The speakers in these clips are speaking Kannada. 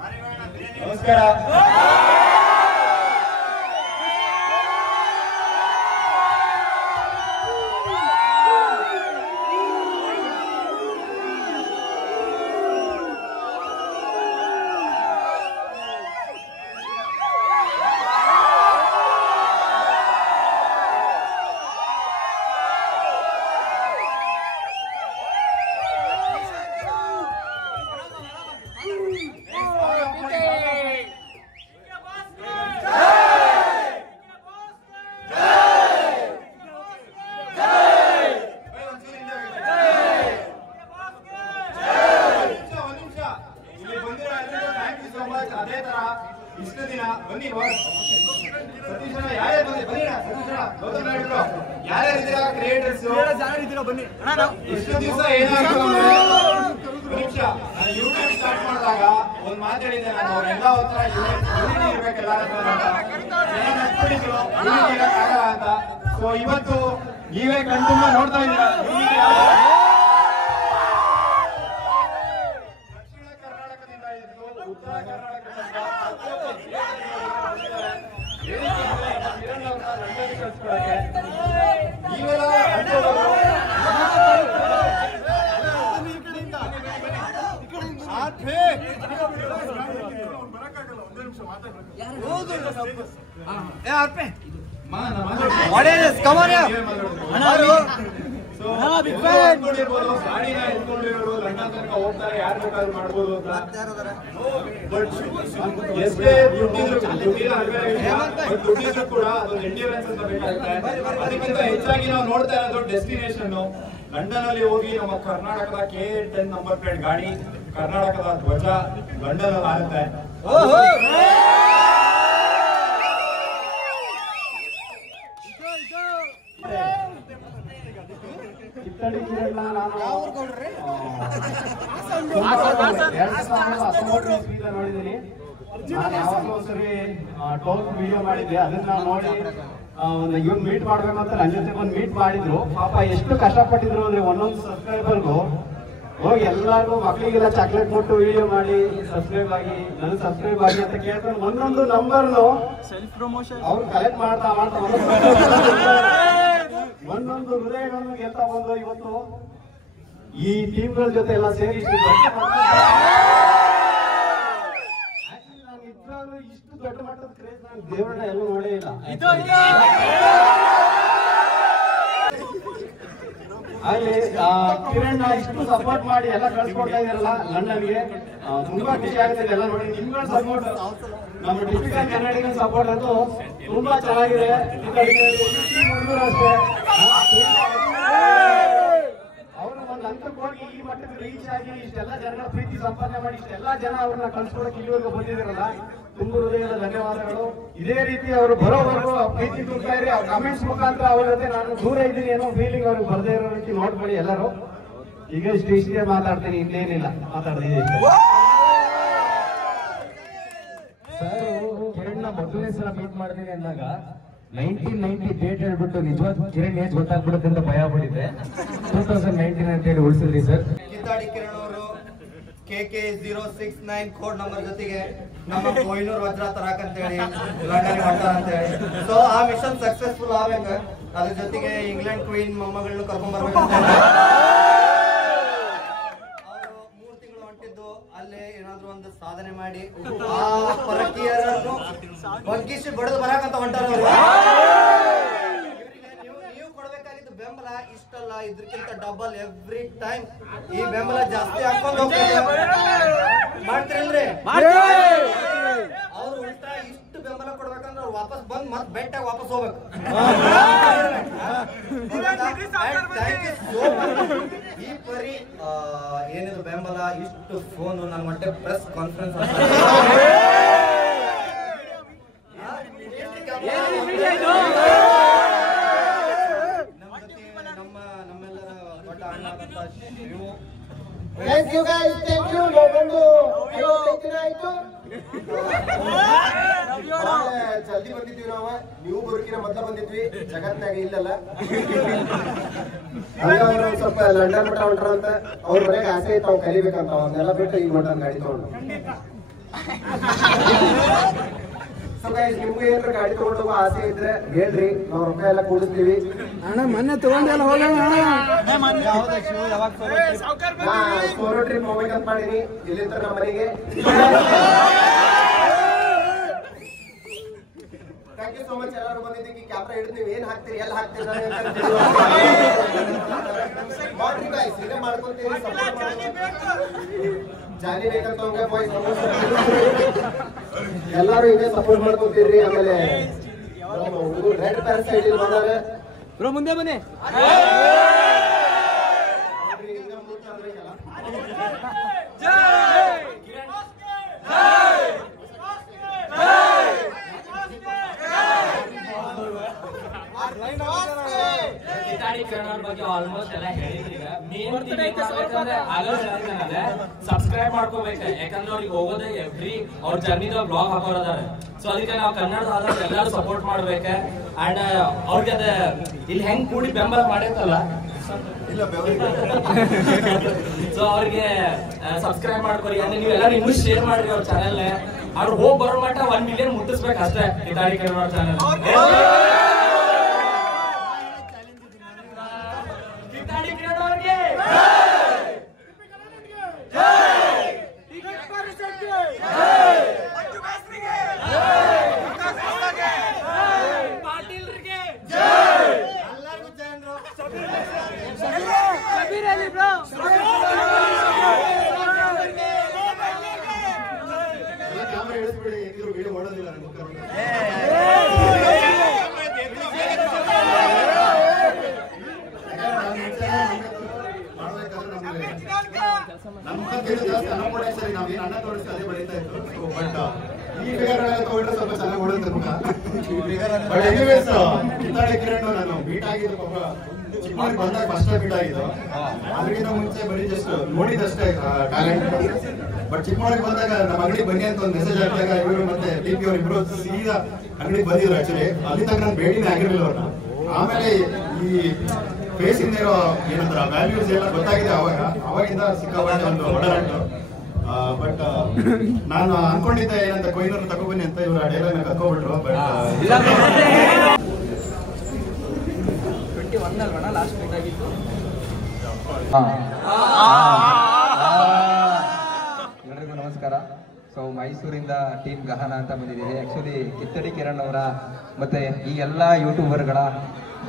ನಮಸ್ಕಾರ. ಅದೇ ತರ ಇಷ್ಟು ದಿನ ಬನ್ನಿ ಸತೀಶ್ ಯಾರ್ಯಾರಿದ್ದೀರಾ ಕ್ರಿಯೇಟರ್ಸ್ ಬನ್ನಿ. ಇಷ್ಟು ದಿವಸ ಏನಾಯ್ತು ಅಂದ್ರೆ ನಿಮಿಷ ನಾನು ಯೂಟ್ಯೂಬ್ ಸ್ಟಾರ್ಟ್ ಮಾಡಿದಾಗ ಒಂದ್ ಮಾತಾಡಿದ್ದೆ ನಾನು ಅವರೆಲ್ಲ ಹತ್ರ ಇರ್ಬೇಕೆಲ್ಲ ಆಗಲ್ಲ ಅಂತ. ಸೊ ಇವತ್ತು ನೀವೇ ಕಣ್ತುಂಬ ನೋಡ್ತಾ ಇದ್ದೀರಾ. ದಕ್ಷಿಣ ಕರ್ನಾಟಕದಿಂದ ಇದ್ದು ಉತ್ತರ ಕರ್ನಾಟಕದಿಂದ ಗಾಡಿನ ಎತ್ಕೊಂಡಿರೋರು ಲಂಡನ್ ತನಕ ಹೋಗ್ತಾರೆ, ಯಾರು ಬೇಕಾದ್ರೂ ಮಾಡ್ಬೋದು ಅಂತ. ಎಷ್ಟೇ ದುಡ್ಡಿದ್ರು ಕೂಡ ಅದೊಂದು ಎಂಡ್ಯೂರೆನ್ಸ್ ಅಂತ ಬೇಕಾಗುತ್ತೆ. ಅದಕ್ಕಿಂತ ಹೆಚ್ಚಾಗಿ ನಾವು ನೋಡ್ತಾ ಇರೋದು ಡೆಸ್ಟಿನೇಷನ್. ಲಂಡನ್ ಅಲ್ಲಿ ಹೋಗಿ ನಮ್ಮ ಕರ್ನಾಟಕದ K10 ನಂಬರ್ ಪ್ಲೇಟ್ ಗಾಡಿ, ಕರ್ನಾಟಕದ ಧ್ವಜ ಲಂಡನ್ ಅಲ್ಲಿ ಆಗುತ್ತೆ. ಕಿತ್ತಡಿ ಕಿರಣ್ಣ ನಾನು ನೋಡಿದ್ದೀನಿ. ನಾನು ಯಾವಾಗಲೂ ಒಂದ್ಸರಿ ಟೋಲ್ ವಿಡಿಯೋ ಮಾಡಿದ್ದೆ, ಅದನ್ನ ನೋಡಿ ಇವ್ರು ಮೀಟ್ ಮಾಡ್ಬೇಕಂತ ನನ್ನ ಜೊತೆ ಒಂದು ಮೀಟ್ ಮಾಡಿದ್ರು. ಪಾಪ ಎಷ್ಟು ಕಷ್ಟಪಟ್ಟಿದ್ರು ಅಂದ್ರೆ ಒಂದೊಂದು ಸಬ್ಸ್ಕ್ರೈಬರ್ಗೂ ಹೋಗಿ ಎಲ್ಲಾರ್ಗು ಮಕ್ಳಿಗೆಲ್ಲ ಚಾಕ್ಲೇಟ್ ಕೊಟ್ಟು ವಿಡಿಯೋ ಮಾಡಿ ಸಬ್ಸ್ಕ್ರೈಬ್ ಆಗಿ ನನಗೆ ಸಬ್ಸ್ಕ್ರೈಬ್ ಆಗಿ ಅಂತ ಕೇಳ್ಕೊಂಡು ಒಂದೊಂದು ನಂಬರ್ನು ಸೆಲ್ಫ್ ಪ್ರಮೋಷನ್ ಅವ್ರು ಕಲೆಕ್ಟ್ ಮಾಡ್ತಾ ಒಂದೊಂದು ಹೃದಯಗಳನ್ನು ಗೆಲ್ತಾ ಬಂದು ಇವತ್ತು ಈ ಟೀಮ್ಗಳ ಜೊತೆ ಎಲ್ಲ ಸೇರಿ ನಾನು ಇದ್ರಾಗೂ ಇಷ್ಟು ದೊಡ್ಡ ಮಟ್ಟದ ಕ್ರೇಜ್ ನಾನು ದೇವರನ್ನ ಎಲ್ಲೂ ನೋಡೇ ಇಲ್ಲ. ಅಲ್ಲಿ ಕಿರಣ್ ಇಷ್ಟು ಸಪೋರ್ಟ್ ಮಾಡಿ ಎಲ್ಲ ಕಳ್ಸಿಕೊಡ್ತಾ ಇದಾರಲ್ಲ ಲಂಡನ್ಗೆ, ತುಂಬಾ ಖುಷಿ ಆಗುತ್ತೆ ಎಲ್ಲ ನೋಡಿ. ನಿಮ್ಗಳ ಸಪೋರ್ಟ್, ನಮ್ಮ ಡಿಸ್ಟ್ರಿಕ್ಟ್ ಕನ್ನಡಿಗನ್ ಸಪೋರ್ಟ್ ಅಂತೂ ತುಂಬಾ ಚೆನ್ನಾಗಿದೆ. ಅಷ್ಟೇ ಅವರು ಒಂದು ಹಂತಕ್ಕೆ ಹೋಗಿ ಈ ಮಟ್ಟಕ್ಕೆ ರೀಚ್ ಆಗಿ ಇಷ್ಟೆಲ್ಲ ಜನಗಳ ಪ್ರೀತಿ ಸಂಪಾದನೆ ಮಾಡಿ ಇಷ್ಟೆಲ್ಲ ಜನ ಅವ್ರನ್ನ ಕಳ್ಸ್ಕೊಡಕ್ಕೆ ಇಲ್ಲಿವರೆಗೂ ಬಂದಿದ್ದೀರಲ್ಲ, ತುಂಬ ಹೃದಯದ ಧನ್ಯವಾದಗಳು. ಇದೇ ರೀತಿ ಅವರು ಬರೋವರೆಗೂ ಪ್ರೀತಿ ತುಂಬಾ ಇರಿ. ಅವ್ರ ಕಮೆಂಟ್ಸ್ ಮುಖಾಂತರ ಅವ್ರ ಜೊತೆ ನಾನು ದೂರ ಇದ್ದೀನಿ ಏನೋ ಫೀಲಿಂಗ್ ಅವ್ರಿಗೆ ಬರದೇ ಇರೋ ರೀತಿ ನೋಡ್ಕೊಳ್ಳಿ ಎಲ್ಲರೂ. ಈಗ ಇಷ್ಟೇ ಮಾತಾಡ್ತೀನಿ, ಇನ್ನೇನಿಲ್ಲ ಮಾತಾಡ್ತೀನಿ. ಸರ್ ಕಿರಣ್ ಮೊದಲನೇ ಸಲ ಮೀಟ್ ಮಾಡ್ತೀನಿ ಅಂದಾಗ 1990 ಡೇಟ್ ಹೇಳ್ಬಿಟ್ಟು ನಿಜವಾದ ಕಿರಣ್ ಏಜ್ ಗೊತ್ತಾಗ್ಬಿಡುತ್ತೆ ಅಂತ ಭಯ ಪಡಿದ್ದೆ. 2019 ಅಂತ ಹೇಳಿ ಉಳಿಸಿದ್ರಿ ಸರ್. ಕಿತ್ತಾಡಿ ಕಿರಣ್ ಅವರು KK069 ಕೋಡ್ ನಂಬರ್ ಜೊತೆಗೆ ನಮ್ಮ ಕೊಯ್ನೂರ್ ವಜ್ರ ತರಾಕ್ ಅಂತ ಹೇಳಿ ಲಂಡನ್ ಹೊಂಟಾರ ಅಂತ ಹೇಳಿ. ಸೊ ಆ ಮಿಷನ್ ಸಕ್ಸಸ್ಫುಲ್ ಆಗ್ಬೇಕು. ಅದ್ರ ಜೊತೆಗೆ ಇಂಗ್ಲೆಂಡ್ ಕ್ವೀನ್ ಮೊಮ್ಮಗಳನ್ನ ಕರ್ಕೊಂಡ್ ಬರ್ಬೇಕಂತ ಅವರು 3 ತಿಂಗಳು ಹೊಂಟಿದ್ದು ಅಲ್ಲೇ ಏನಾದ್ರು ಒಂದು ಸಾಧನೆ ಮಾಡಿ ಆ ಪರಕೀಯರನ್ನು ಬಗ್ಗಿಸಿ ಬಡದು ಬರಾಕಂತ ಹೊಂಟಾರ. ನೀವು ಕೊಡ್ಬೇಕಾಗಿದ್ದು ಬೆಂಬಲ ಇಷ್ಟಲ್ಲ, ಇದ್ರಕ್ಕಿಂತ ಡಬಲ್ ಎವ್ರಿ ಟೈಮ್ ಈ ಬೆಂಬಲ ಜಾಸ್ತಿ ಹಾಕೊಂಡು ಮಾಡ್ತಿರಲ್ರಿ. ಅವ್ರು ಉಲ್ಟಾ ಇಷ್ಟು ಬೆಂಬಲ ಕೊಡ್ಬೇಕಂದ್ರೆ ಅವ್ರು ವಾಪಸ್ ಬಂದ್ ಮತ್ ಬೆಟ್ಟಾಗ ವಾಪಸ್ ಹೋಗ್ಬೇಕು. ಈ ಪರಿ ಏನಿದು ಬೆಂಬಲ ಇಷ್ಟು ಫೋನು ನನ್ನ ಮಟ್ಟೆ ಪ್ರೆಸ್ ಕಾನ್ಫರೆನ್ಸ್ ನಮ್ಮೆಲ್ಲರ ದೊಡ್ಡ ಅಣ್ಣ ನೀವು. Thank you guys, thank you. ಬಂದು ಆಯ್ತು, ಜಲ್ದಿ ಬಂದಿದ್ವಿ ನಾವು. ನೀವು ಬರೋಕಿನ ಮೊದಲ ಬಂದಿದ್ವಿ, ಜಗತ್ನಾಗ ಇಲ್ಲಲ್ಲ. ಅವರು ಸ್ವಲ್ಪ ಲಂಡನ್ ಮಟ್ಟ ಹೊಂಟ್ರ ಅಂತ ಅವ್ರ ಮನೆಗೆ ಆಸೆ ಇತ್ತು, ಅವ್ರು ಕಲಿಬೇಕಂತ. ಅವನ್ನೆಲ್ಲ ಬಿಟ್ಟು ಈಗ ಮಟ್ಟ ಗಾಡಿ ತಗೊಂಡು ಸೊ ಗೈಸ್ ನಿಮ್ಗೆ ಏನಾರ ಗಾಡಿ ತಗೊಂಡು ಹೋಗೋ ಆಸೆ ಇದ್ರೆ ಹೇಳ್ರಿ, ನಾವು ರೊಕ್ಕ ಎಲ್ಲ ಕೂಡಿಸ್ತೀವಿ. ಅಣ್ಣ ಮೊನ್ನೆ ತಗೊಂಡೆಲ್ಲ ಹೋಗೋಣ ಸೋಲೋ ಟ್ರಿಪ್ ಹೋಗ್ಬೇಕಂತ ಮಾಡೀನಿ, ಇಲ್ಲಿಂದ ನಮ್ಮ ಮನೆಗೆ. ಥ್ಯಾಂಕ್ ಯು ಸೋ ಮಚ್ ಎಲ್ಲರೂ ಬಂದಿದ್ದಕ್ಕೆ. ಕ್ಯಾಮ್ರಾ ಹಿಡಿದು ನೀವು ಏನ್ ಹಾಕ್ತೀರಿ, ಎಲ್ಲ ಹಾಕ್ತೀರಿ ಮಾಡ್ರಿ ಗೈಸ್, ಇದೇ ಮಾಡ್ಕೊಂತೀರಿ. ಜಾಲಿ ಬೇಕಂತ ಬಾಯ್ಸ್ ಎಲ್ಲರೂ ಇದೇ ಸಪೋರ್ಟ್ ಮಾಡ್ಕೊಂತೀರಿ. ಆಮೇಲೆ ರೆಡ್ ಪ್ಯಾರಸೈಡ್ ಇಲ್ಲಿ ಬಂದಾಗ ಬ್ರೋ ಮುಂದೆ ಬನ್ನಿ. ಬಗ್ಗೆ ಆಲ್ಮೋಸ್ಟ್ ಎಲ್ಲ ಹೇಳಿದ್ರಿ. ಸಬ್ಸ್ಕ್ರೈಬ್ ಮಾಡ್ಕೋಬೇಕು, ಯಾಕಂದ್ರೆ ಅವ್ರಿಗೆ ಹೋಗೋದೇ ಎವ್ರಿ ಅವ್ರ ಜರ್ನಿದ ಬ್ಲಾಗ್ ಹಾಕೋದಾರೆ. ಸೊ ಅದಕ್ಕೆ ನಾವು ಕನ್ನಡದ ಆದಾಗ ಎಲ್ಲರೂ ಸಪೋರ್ಟ್ ಮಾಡ್ಬೇಕು. ಅಂಡ್ ಅವ್ರಿಗೆ ಅದ ಇಲ್ಲಿ ಹೆಂಗ್ ಕೂಡಿ ಬೆಂಬಲ ಮಾಡೈತಲ್ಲ, ಸೊ ಅವ್ರಿಗೆ ಸಬ್ಸ್ಕ್ರೈಬ್ ಮಾಡ್ಕೊರಿ. ಅಂದ್ರೆ ನೀವು ಎಲ್ಲರೂ ಇನ್ನೂ ಶೇರ್ ಮಾಡ್ರಿ ಅವ್ರ ಚಾನೆಲ್. ಅವ್ರು ಹೋಗಿ ಬರೋ ಮಟ್ಟ 1 ಮಿಲಿಯನ್ ಮುಟ್ಟಿಸ್ಬೇಕು ಅಷ್ಟೇ ಕಿತಾಡಿ ಕನ್ನಡ ಚಾನೆಲ್. ನಾನು ಮೀಟ್ ಆಗಿದ್ದು ಚಿಕ್ಕಮಗಳೂರಿಗೆ ಬಂದಾಗ ಫಸ್ಟ್ ಮೀಟ್ ಆಗಿದ್ದು. ಅದಕ್ಕಿಂತ ಮುಂಚೆ ಬರೀ ಜಸ್ಟ್ ನೋಡಿದಷ್ಟೇ ಟ್ಯಾಲೆಂಟ್. ಬಟ್ ಚಿಕ್ಕಮಗಳೂರಿಗೆ ಬಂದಾಗ ನಮ್ಮ ಅಂಗಡಿ ಬನ್ನಿ ಅಂತ ಒಂದು ಮೆಸೇಜ್ ಹಾಕಿದಾಗ ಇವರು ಮತ್ತೆ ಟಿಪಿ ಅವ್ರು ಇಬ್ರು ಸೀದಾ ಅಂಗಡಿಗೆ ಬಂದಿದ್ರು. ಆಕ್ಚುಲಿ ಅಲ್ಲಿ ತನಕ ನಾನು ಭೇಟಿನೇ ಆಗಿರ್ಲಿಲ್ಲ ಅವ್ರನ್ನ. ಆಮೇಲೆ ಈ ಫೇಸ್ ಇಂದ ಇರೋ ಏನಂದ್ರ ವ್ಯಾಲ್ಯೂಸ್ ಎಲ್ಲ ಗೊತ್ತಾಗಿದೆ ಅವಾಗಿಂದ ಸಿಕ್ಕಾಪಟ್ಟೆ ಒಂದು ಒಡನಾಟ. ಬಟ್ ನಾನು ಅನ್ಕೊಂಡಿದ್ದೆ ಏನಂತ ಕೊಯ್ನೂರು ತಗೊಬನ್ನಿ ಅಂತ, ಇವ್ರು ಡೈಲಾಗ್ ನ ಕರ್ಕೊಬಿಟ್ರು. ಬಟ್ ಎಲ್ರಿಗೂ ನಮಸ್ಕಾರ. ಸೊ ಮೈಸೂರಿಂದ ಟೀಮ್ ಗಹನ ಅಂತ ಬಂದಿದ್ದೀವಿ. ಆಕ್ಚುಲಿ ಕಿತ್ತಡಿ ಕಿರಣ್ ಅವರ ಮತ್ತೆ ಈ ಎಲ್ಲ ಯೂಟ್ಯೂಬರ್ಗಳ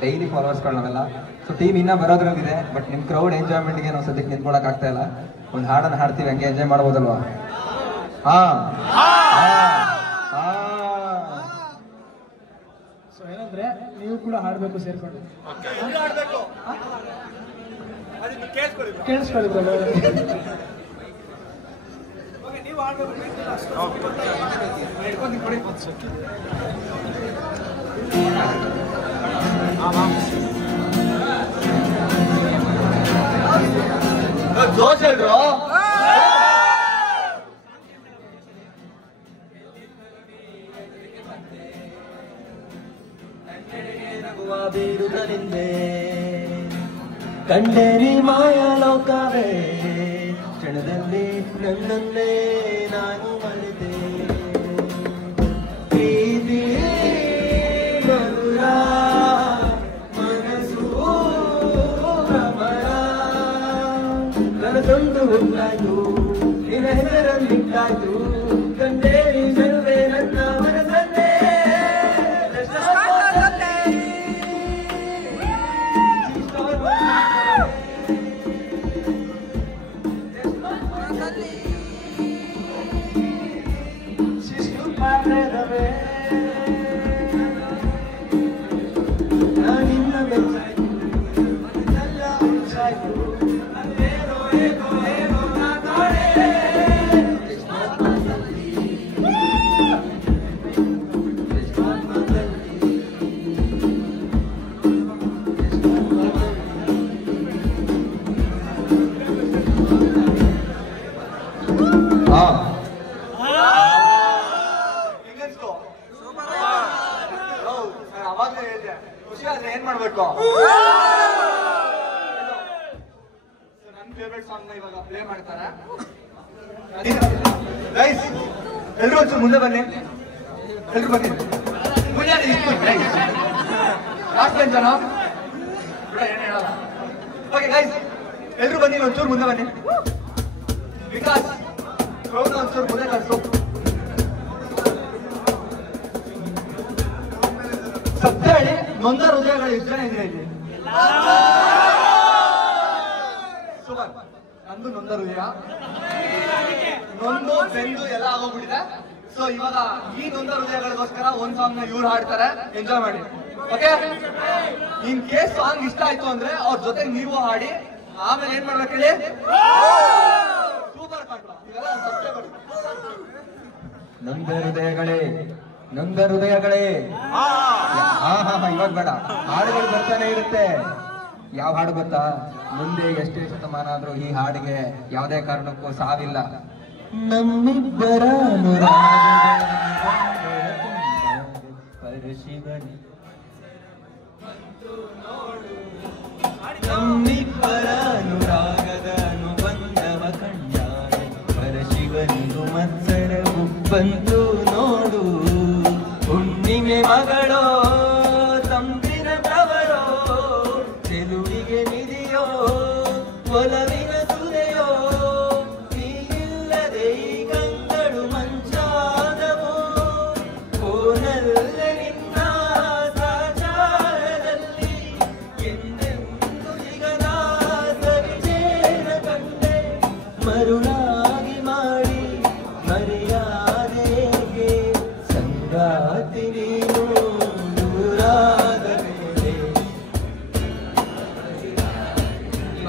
ಡೈಲಿ ಫಾಲೋವರ್ಸ್ಗಳು ನಾವೆಲ್ಲ. ಸೊ ಟೀಮ್ ಇನ್ನೂ ಬರೋದ್ರಂಗಿದೆ. ಬಟ್ ನಿಮ್ಮ ಕ್ರೌಡ್ ಎಂಜಾಯ್ಮೆಂಟ್ಗೆ ನಾವು ಸದ್ಯಕ್ಕೆ ನಿಂತ್ಕೊಳಕ್ ಆಗ್ತಾ ಇಲ್ಲ. ಒಂದು ಹಾಡನ್ನು ಹಾಡ್ತೀವಿ, ಹಂಗೆ ಎಂಜಾಯ್ ಮಾಡ್ಬೋದಲ್ವಾ? ಸೊ ಏನಂದ್ರೆ ನೀವು ಕೂಡ ಹಾಡ್ಬೇಕು ಸೇರ್ಕೊಂಡು. ಕೇಳಿಸ್ಕೊಳ್ಳಿ ಬ್ರೋ. ನೀವು ಹಾಡ್ಬೇಕು. ಜೋಶ್ ಹೇಳ್ರು. ಕಂಡೇರಿ ಮಾಯಾ ಲೋಕವೇ, ಕ್ಷಣದಲ್ಲಿ ನನ್ನನ್ನೇ ನಾನು ಮರೆತೆ. ಪ್ರೀತಿ ಮಧುರ, ಮನಸ್ಸು ಭ್ರಮರ, ಕನಸೊಂದು ಉಂಟಾಯ್ತು, ನಿನ್ನ ಹೆಸರನ್ನಿಟ್ಟಾಯ್ತು. ಕಂಡೇರಿ ಚೆಲುವೆ ನನ್ನ ಮನಸ್ಸನ್ನೇ. ಏನ್ ಮಾಡ್ಬೇಕು? ನನ್ನ ಫೇವ್ರೆಟ್ ಸಾಂಗ್ ಇವಾಗ ಪ್ಲೇ ಮಾಡ್ತಾರೆ. ಎಲ್ರು ಒಂಚೂರು ಮುಂದೆ ಬನ್ನಿ, ಎಲ್ರು ಬನ್ನಿ. ಲಾಸ್ಟ್ ಟೈಮ್ ಜನ ಏನ್ ಹೇಳಲ್ಲ. ಓಕೆ ಗೈಸ್, ಎಲ್ರು ಬನ್ನಿ, ಒಂಚೂರು ಮುಂದೆ ಬನ್ನಿ. ವಿಕಾಸ್ ಒಂಚೂರು ಮುಂದೆ ಕಳ್ಸು. ಸತ್ಯ ಹೇಳಿ, ನೊಂದ ಹೃದಯಗಳು ಎಷ್ಟು ಜನ ಇದೆ ಇಲ್ಲಿ? ಸೂಪರ್. ನಂದು ನೊಂದ ಹೃದಯ, ನೊಂದು ಬೆಂದು ಎಲ್ಲ ಆಗೋಗ್ಬಿಟ್ಟಿದೆ. ಸೊ ಇವಾಗ ಈ ನೊಂದ ಹೃದಯಗಳಿಗೋಸ್ಕರ ಒಂದ್ ಸಾಂಗ್ ನ ಇವ್ರು ಹಾಡ್ತಾರೆ, ಎಂಜಾಯ್ ಮಾಡಿ. ಓಕೆ, ಇನ್ ಕೇಸ್ ಸಾಂಗ್ ಇಷ್ಟ ಆಯ್ತು ಅಂದ್ರೆ ಅವ್ರ ಜೊತೆ ನೀವು ಹಾಡಿ, ಆಮೇಲೆ ಏನ್ ಮಾಡ್ಬೇಕು ಹೇಳಿ? ಸೂಪರ್ ಕಾಣ್ತಾ ಇವೆಲ್ಲ ಸತ್ಯ ಬರ್ತದೆ. ನೊಂದ ಹೃದಯಗಳೇ, ನೊಂದ ಹೃದಯಗಳೇ. ಹಾ ಇವಾಗ ಬೇಡ, ಹಾಡುಗಳು ಬರ್ತಾನೆ ಇರುತ್ತೆ. ಯಾವ ಹಾಡು ಗೊತ್ತಾ? ಮುಂದೆ ಎಷ್ಟೇ ಶತಮಾನ ಆದ್ರೂ ಈ ಹಾಡಿಗೆ ಯಾವುದೇ ಕಾರಣಕ್ಕೂ ಸಾವಿಲ್ಲ. ನಮ್ಮಿಬ್ಬರ ಶಿವನಿ, ನಮ್ಮಿಬ್ಬರ ಅನುರಾಗದ ಅನುಬಂಧವ ಕಂಡಾಗ ಪರಶಿವನಿಗೂ ಮತ್ಸರವು ಬಂತು ನೋಡು. ಹುಣ್ಣಿಮೆ ಮಗಳೋ, ತಂಪಿನ ತವರೋ, ಚೆಲುವಿಗೆ ನಿಧಿಯೋ, ಒಲವಿನ ಸುದೆಯೋ, ನೀನಿಲ್ಲದೆ ಈ ಕಂಗಳು ಮಂಚಾದವೋ. ಕೋನಲ್ಲೇ ನಿನ್ನ ಸಾಚಾರದಲ್ಲಿ ಎಂದೆಂದು ಸಿಗದ ಸರಿಜೇನ ಕಂಡೆ. ಮರುಳಾಗಿ ಮಾಡಿ ಮರ್ಯಾದೆಗೆ ಸಂಗಾತಿ ನೀನು ದೂರಾದ ಮೇಲೆ.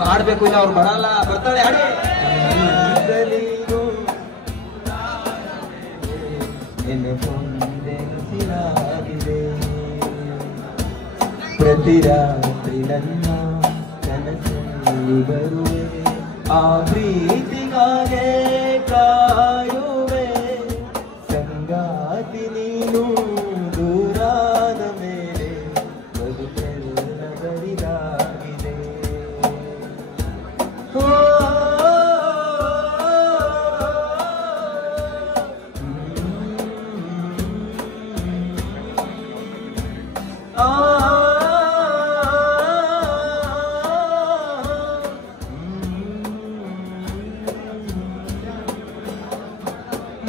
ಹಾಡ್ಬೇಕು, ಇಲ್ಲ ಅವ್ರು ಬರಲ್ಲ, ಬರ್ತಾಳೆ ಹಾಡಿ. ನೆನಪೊಂದೆನಿಸಿರಾಗಿದೆ ಪ್ರತಿ ರಾತ್ರಿ ನನ್ನ ಕನಸಲ್ಲಿ ಬರುವೆ. ಆ ಪ್ರೀತಿಗಾಗೆ ಕಾಯುವೆ. ಸಂಗಾತಿ ನೀನು ದೂರಾದ ಮೇಲೆ ಬದುಕೆಲ್ಲ ಬರಿದಾಗಿದೆ.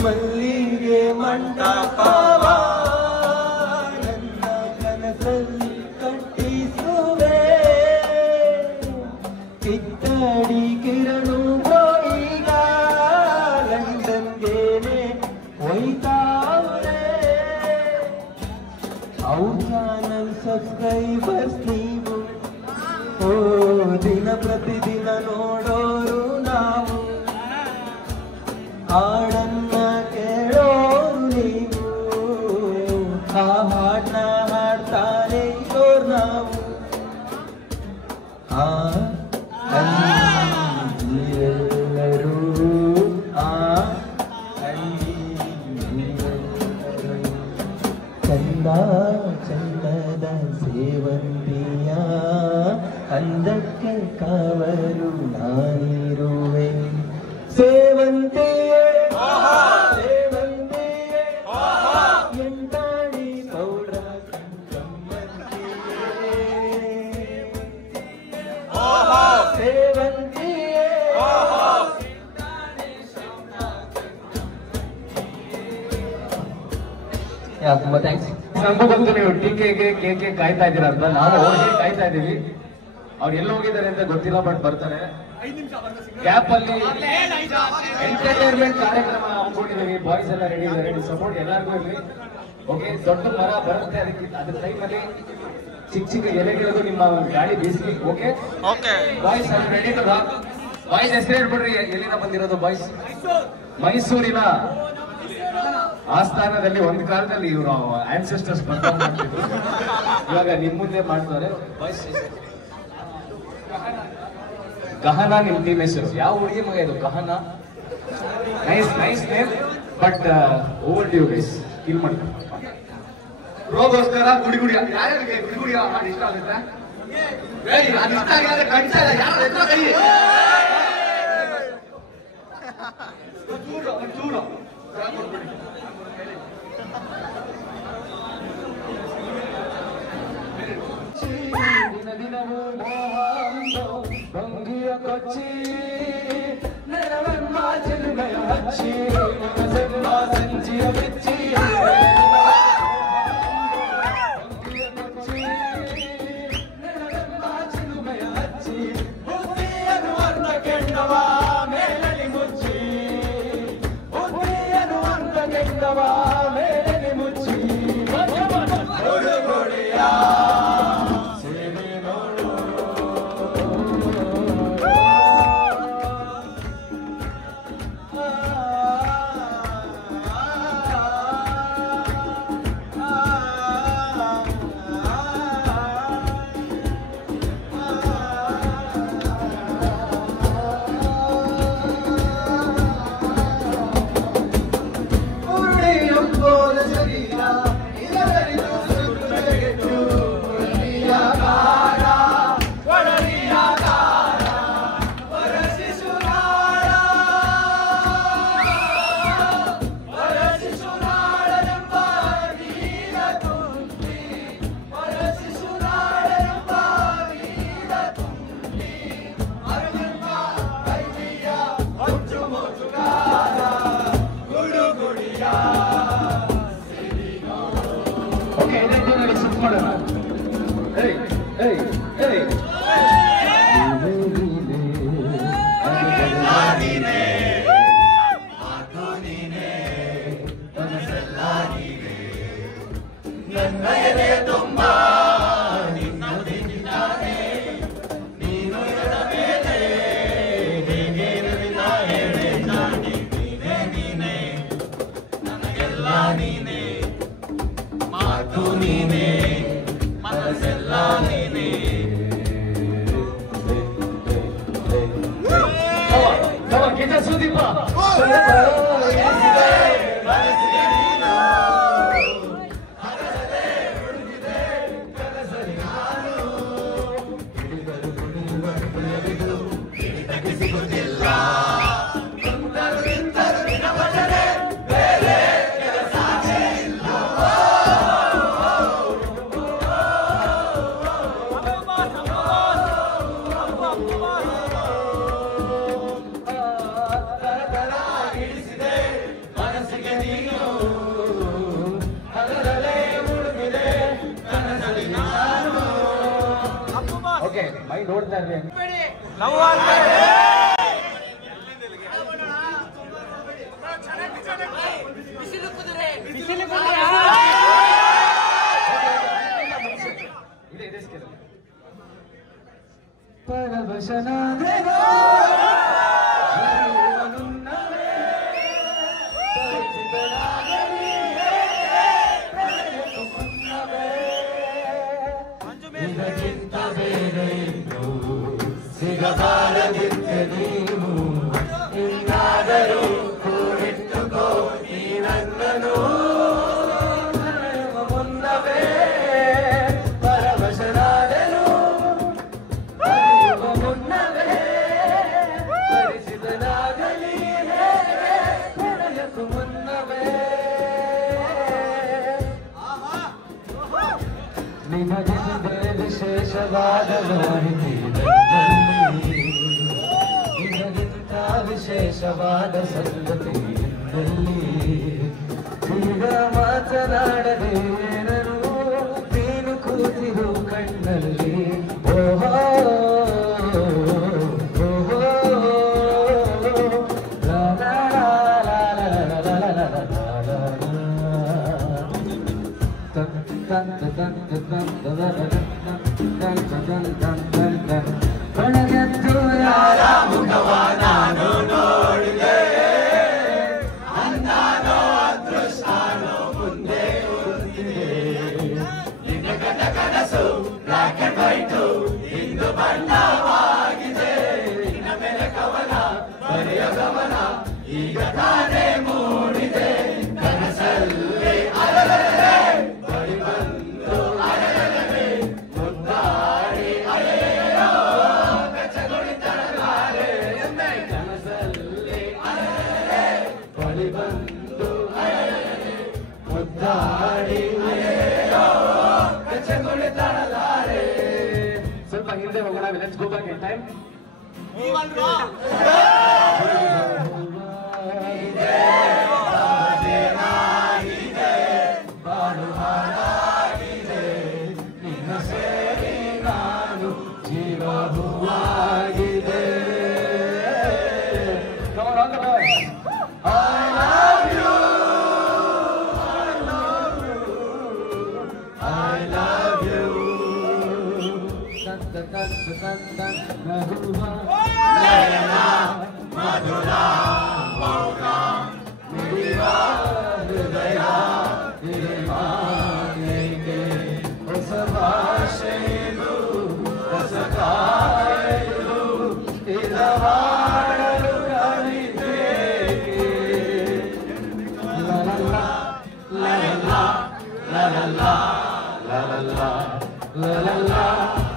ಮಲ್ಲಿಗೆ ಮಂಟಪವ ನನ್ನ ಕನಸಲ್ಲಿ ಕಟ್ಟಿಸುವೆ. ಕಿತ್ತಡಿ ಕಿರಣು ಈಗ ಲಂಡನ್ಗೇನೆ ಹೋಯ್ತಾವ್ರೆ. ಅವು ಚಾನಲ್ ಸಬ್ಸ್ಕ್ರೈಬರ್ಸ್ ನೀವು, ಓ ದಿನ ಪ್ರತಿದಿನ ನೋಡೋರು ನಾವು. ಹಾಡನ್ನ ಕೇಳೋರು ನೀವು, ಆ ಹಾಡನ್ನ ಹಾಡ್ತಾರೆ ಇರೋರು ನಾವು. ನೀವೆಲ್ಲರೂ ಚಂದ ಚಂದದ ಸೇವಂತಿಯ ಅಂದಕ್ಕೆ ಕಾವಲು ನಾನಿರುವೆ. ಸೇವಂತಿಯೇ ಸೇವಂತಿಯೇ ಎಂಟಾಣಿ ಪೌಡ ಸೇವಂತಿಯೇ. ತುಂಬಾ ಥ್ಯಾಂಕ್ಸ್. ನಮಗೂ ಬಂತು ನೀವು ಟೀಕೆಗೆ ಕೇಕೆ ಕಾಯ್ತಾ ಇದ್ದೀರಾ ಅಂತ. ನಾವು ಅವ್ರಿಗೆ ಕಾಯ್ತಾ ಇದೀವಿ. ಅವ್ರು ಎಲ್ಲಿ ಹೋಗಿದ್ದಾರೆ ಅಂತ ಗೊತ್ತಿಲ್ಲ, ಬಟ್ ಬರ್ತಾರೆ. ಗ್ಯಾಪ್ ಅಲ್ಲಿ ಎಂಟರ್ಟೈನ್ಮೆಂಟ್ ಕಾರ್ಯಕ್ರಮ ಹಮ್ಮಿಕೊಂಡಿದ್ದೀವಿ. ಬಾಯ್ಸ್ ಎಲ್ಲ ರೆಡಿ ಇದ್ದಾರೆ, ಸಪೋರ್ಟ್ ಎಲ್ಲರಿಗೂ ಇರಲಿ. ಓಕೆ, ದೊಡ್ಡ ಮರ ಬರುತ್ತೆ, ಅದಕ್ಕೆ ಅದ್ರ ಟೈಮಲ್ಲಿ ಚಿಕ್ಕ ಚಿಕ್ಕ ಎಲೆಗಳಿಗೂ ನಿಮ್ಮ ಗಾಳಿ ಬೀಸಿ. Okay boys ready to rock. Boys ಹೆಸರು ಹೇಳ್ಬಿಡ್ರಿ, ಎಲ್ಲಿಂದ ಬಂದಿರೋದು ಬಾಯ್ಸ್? ಮೈಸೂರಿನ ಆಸ್ಥಾನದಲ್ಲಿ ಒಂದು ಕಾಲದಲ್ಲಿ ಇವರು ಆನ್ಸೆಸ್ಟರ್ಸ್ ಪರ್ಫಾರ್ಮ್ ಮಾಡ್ತಿದ್ರು. ಇವಾಗ ನಿಮ್ ಮುಂದೆ ಮಾಡ್ತಾರೆ. ಬಾಯ್ಸ್ ಗಹನ ನಿಮ್ ಟೀಮ್ ಹೆಸರು. ಯಾವ ಹುಡುಗಿ ಮಗ ಇದು ಗಹನ? Nice nice name, but overdue guys. Kill ಮಾಡ್ತಾರೆ. ರೋಗೋಸ್ಕರ ಗುಡಿ ಗುಡಿ, ಯಾರ್ಯಾರಿಗೆ ಗುಡಿ ಗುಡಿ ಹಾಡು ಇಷ್ಟ ಆಗುತ್ತೆ? ಅದು ಇಷ್ಟ ಆಗಿದ್ರೆ ಕಣ್ತಾ ಇಲ್ಲ, ಯಾರು ಎತ್ತ ಕೈ. ಒಂಚೂರು ದಿನವೂ ಮೋಹಂದು ಭಂಗಿಯ ಕೊಚ್ಚಿ ನೆರವನ್ನ ಚೆಲುಮೆಯ ಹಚ್ಚಿ ಮನಸೆಲ್ಲ ಸಂಚಿಯ ಬಿಚ್ಚಿ ಭಂಗಿಯ ಕೊಚ್ಚಿ ನೆರವನ್ನ ಚೆಲುಮೆಯ ಹಚ್ಚಿ ಬುದ್ಧಿಯನ್ನು ಅಂದ ಕೆಂಡವ ಮೇಲಲಿ ಮುಚ್ಚಿ ಬುದ್ಧಿಯನ್ನು ಅಂದ ಕೆಂಡವ ಮೇಲಲಿ ಮುಚ್ಚಿ ಹುಡುಗುಳಿಯ ನೋಡ್ತಾ ಇರ್ಬೇಕು ಪರವಶನಾದೆನೋ ಇದಕ್ಕಿಂತ ಬೇರೆ ಸಿಗಬಾರದಿದ್ದೆ ನೀನು ಇನ್ನಾದರೂ ಕೂಡಿಟ್ಟುಕೋ ನೀ ನನ್ನನು ಮುನ್ನವೇ ಪರವಶನಾದೆನು ಮುನ್ನವೇ ಪರಿಚಿತನಾಗಲಿ ಪ್ರಣಯಕ್ಕೂ ಮುನ್ನವೇ ನಿನಗೆ ವಿಶೇಷವಾದ ಮಾಹಿತಿ ನಿನಗಿಂತ ವಿಶೇಷವಾದ ಸಂಗತಿ ಈಗ ಮಾತನಾಡದೆ ಏನನು ನೀನು ಕೂತಿರು ಕಣ್ಣಲ್ಲಿ ಓಹೋ ಓಹೋ ಲಾ ಲಾ ಲಾ ಲಾ ಲಾ ಲಾ ಲಾ ಲಾ ಒಳಗೆದ್ದು ಯಾರ ಮುಖವ ನಾನು ನೋಡಿದೆ ಅಂದಾನೋ ಅದೃಷ್ಟಾನೋ ಮುಂದೆ ಕೂತಿದೆ ನಿನ್ನ ಕಟ ಕನಸು ಬ್ಲಾಕ್ ಅಂಡ್ ವೈಟು ಇಂದು ಬಣ್ಣವಾಗಿದೆ ನಿನ್ನ ಮೇಲೆ ಕವನ ಬರೆಯ ಗಮನ ಈಗ ತಾನೇ ಮೂಡಿದೆ ಕನಸಲ್ಲಿ ಅರಳರೆ ಬಳಿ ಬಂದು ಅರಳರೆ ಮುದ್ದಾಡಿ ಅಲೆಯೋ ಬೆಚ್ಚಗೊಳಿತಳಲಾರೆ ಕನಸಲ್ಲಿ ಅರಳರೆ ಬಳಿ ಬಂದು ಅರಳರೆ ಮುದ್ದಾಡಿ ಅಲೆಯೋ ಬೆಚ್ಚಗೊಳಿತಳಲಾರೆ ಹಿಂದೆ ಹೋಗೋಣ. Let's go back in time.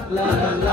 La la la